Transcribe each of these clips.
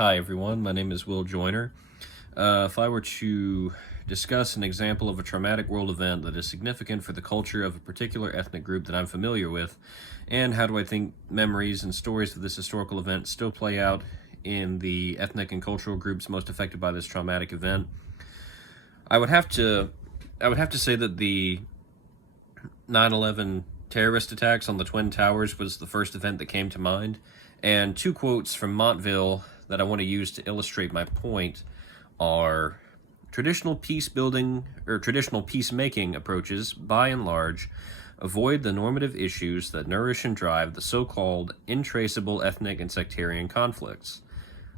Hi everyone, my name is Will Joyner. If I were to discuss an example of a traumatic world event that is significant for the culture of a particular ethnic group that I'm familiar with, and how do I think memories and stories of this historical event still play out in the ethnic and cultural groups most affected by this traumatic event, I would have to say that the 9/11 terrorist attacks on the Twin Towers was the first event that came to mind, and two quotes from Montville that I want to use to illustrate my point are: traditional peace building or traditional peacemaking approaches, by and large, avoid the normative issues that nourish and drive the so-called intraceable ethnic and sectarian conflicts.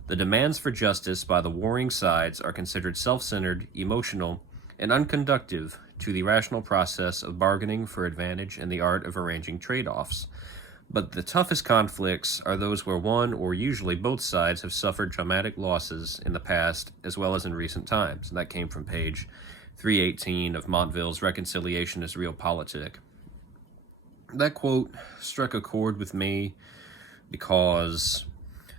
The demands for justice by the warring sides are considered self-centered, emotional, and unconducive to the rational process of bargaining for advantage and the art of arranging trade-offs. But the toughest conflicts are those where one or usually both sides have suffered traumatic losses in the past as well as in recent times. And that came from page 318 of Montville's Reconciliation is Realpolitik. That quote struck a chord with me because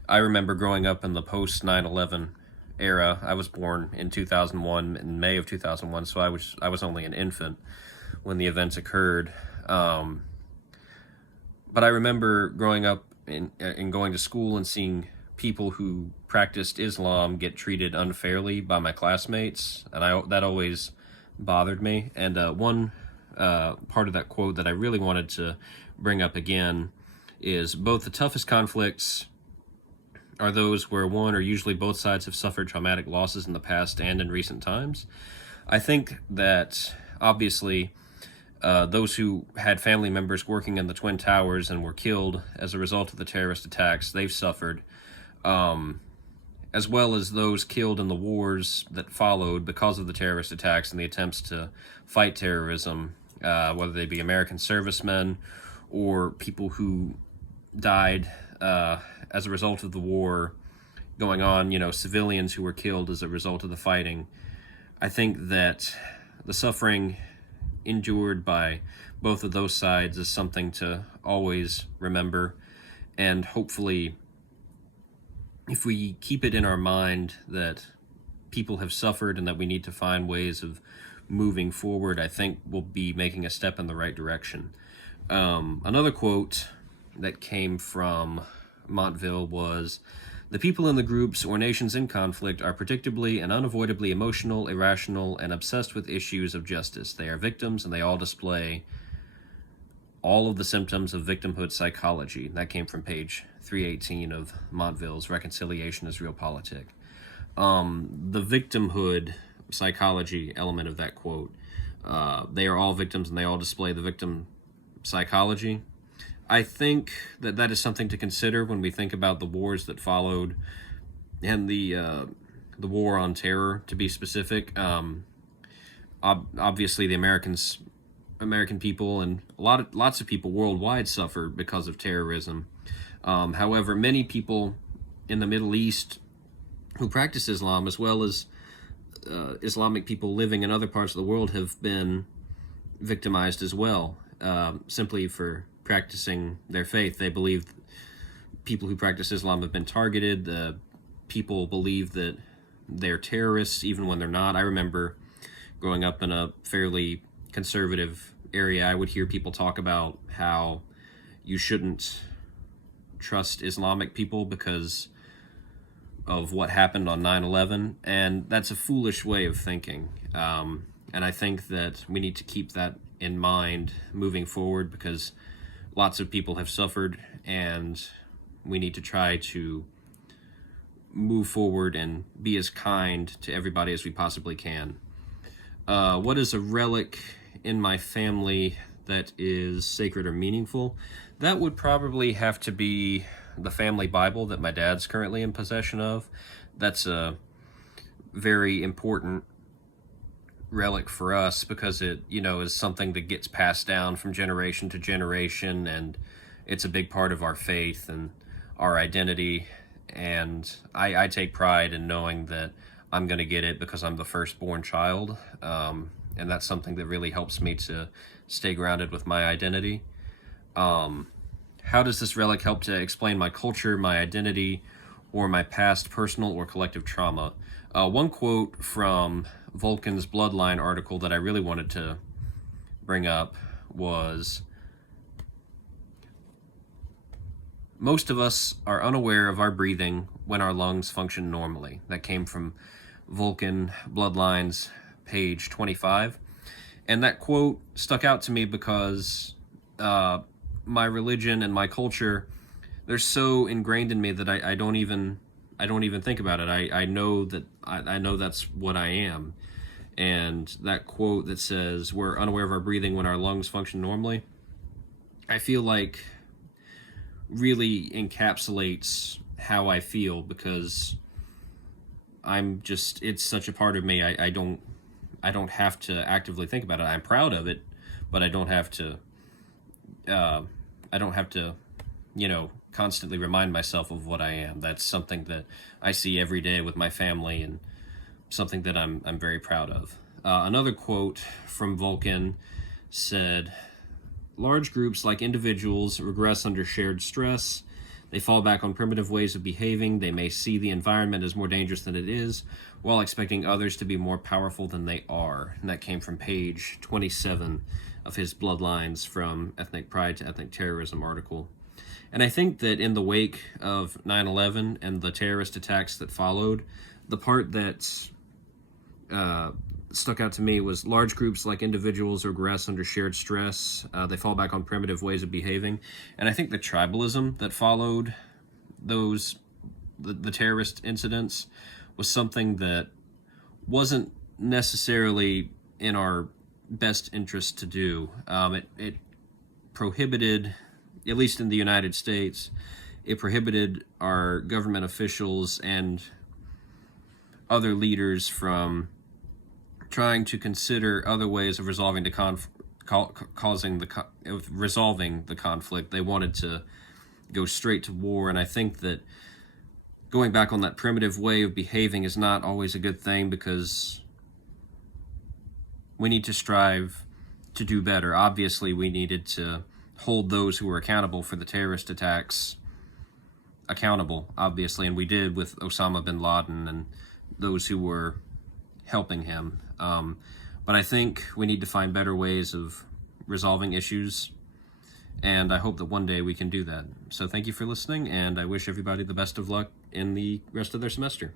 I remember growing up in the post 9/11 era. I was born in 2001, in May of 2001, so I was only an infant when the events occurred. But I remember growing up and going to school and seeing people who practiced Islam get treated unfairly by my classmates, and that always bothered me. And one part of that quote that I really wanted to bring up again is: both the toughest conflicts are those where one or usually both sides have suffered traumatic losses in the past and in recent times. I think that obviously those who had family members working in the Twin Towers and were killed as a result of the terrorist attacks, they've suffered, as well as those killed in the wars that followed because of the terrorist attacks and the attempts to fight terrorism, whether they be American servicemen or people who died as a result of the war going on, civilians who were killed as a result of the fighting. I think that the suffering endured by both of those sides is something to always remember, and hopefully if we keep it in our mind that people have suffered and that we need to find ways of moving forward, I think we'll be making a step in the right direction. Another quote that came from Montville was: the people in the groups or nations in conflict are predictably and unavoidably emotional, irrational, and obsessed with issues of justice. They are victims, and they all display all of the symptoms of victimhood psychology. That came from page 318 of Montville's Reconciliation is Realpolitik. The victimhood psychology element of that quote, they are all victims and they all display the victim psychology. I think that is something to consider when we think about the wars that followed and the war on terror, to be specific. Obviously, the American people and lots of people worldwide suffered because of terrorism. However, many people in the Middle East who practice Islam, as well as Islamic people living in other parts of the world, have been victimized as well, simply for practicing their faith. They believe people who practice Islam have been targeted. People believe that they're terrorists even when they're not. I remember growing up in a fairly conservative area, I would hear people talk about how you shouldn't trust Islamic people because of what happened on 9/11, and that's a foolish way of thinking. And I think that we need to keep that in mind moving forward, because lots of people have suffered, and we need to try to move forward and be as kind to everybody as we possibly can. What is a relic in my family that is sacred or meaningful? That would probably have to be the family Bible that my dad's currently in possession of. That's a very important relic for us because it, is something that gets passed down from generation to generation, and it's a big part of our faith and our identity. And I take pride in knowing that I'm going to get it because I'm the firstborn child, and that's something that really helps me to stay grounded with my identity. How does this relic help to explain my culture, my identity, or my past personal or collective trauma. One quote from Vulcan's Bloodline article that I really wanted to bring up was, "Most of us are unaware of our breathing when our lungs function normally." That came from Vulcan Bloodlines, page 25. And that quote stuck out to me because my religion and my culture, they're so ingrained in me that I don't even think about it. I know that I know that's what I am. And that quote that says we're unaware of our breathing when our lungs function normally, I feel like really encapsulates how I feel, because it's such a part of me. I don't have to actively think about it. I'm proud of it, but I don't have to constantly remind myself of what I am. That's something that I see every day with my family, and something that I'm very proud of. Another quote from Vulcan said, "Large groups, like individuals, regress under shared stress. They fall back on primitive ways of behaving. They may see the environment as more dangerous than it is, while expecting others to be more powerful than they are." And that came from page 27 of his Bloodlines from Ethnic Pride to Ethnic Terrorism article. And I think that in the wake of 9/11 and the terrorist attacks that followed, the part that stuck out to me was, large groups like individuals regress under shared stress. They fall back on primitive ways of behaving. And I think the tribalism that followed the terrorist incidents was something that wasn't necessarily in our best interest to do. It prohibited, at least in the United States, it prohibited our government officials and other leaders from trying to consider other ways of resolving the resolving the conflict. They wanted to go straight to war, and I think that going back on that primitive way of behaving is not always a good thing, because we need to strive to do better. Obviously, we needed to hold those who were accountable for the terrorist attacks accountable, obviously, and we did with Osama bin Laden and those who were helping him. But I think we need to find better ways of resolving issues, and I hope that one day we can do that. So thank you for listening, and I wish everybody the best of luck in the rest of their semester.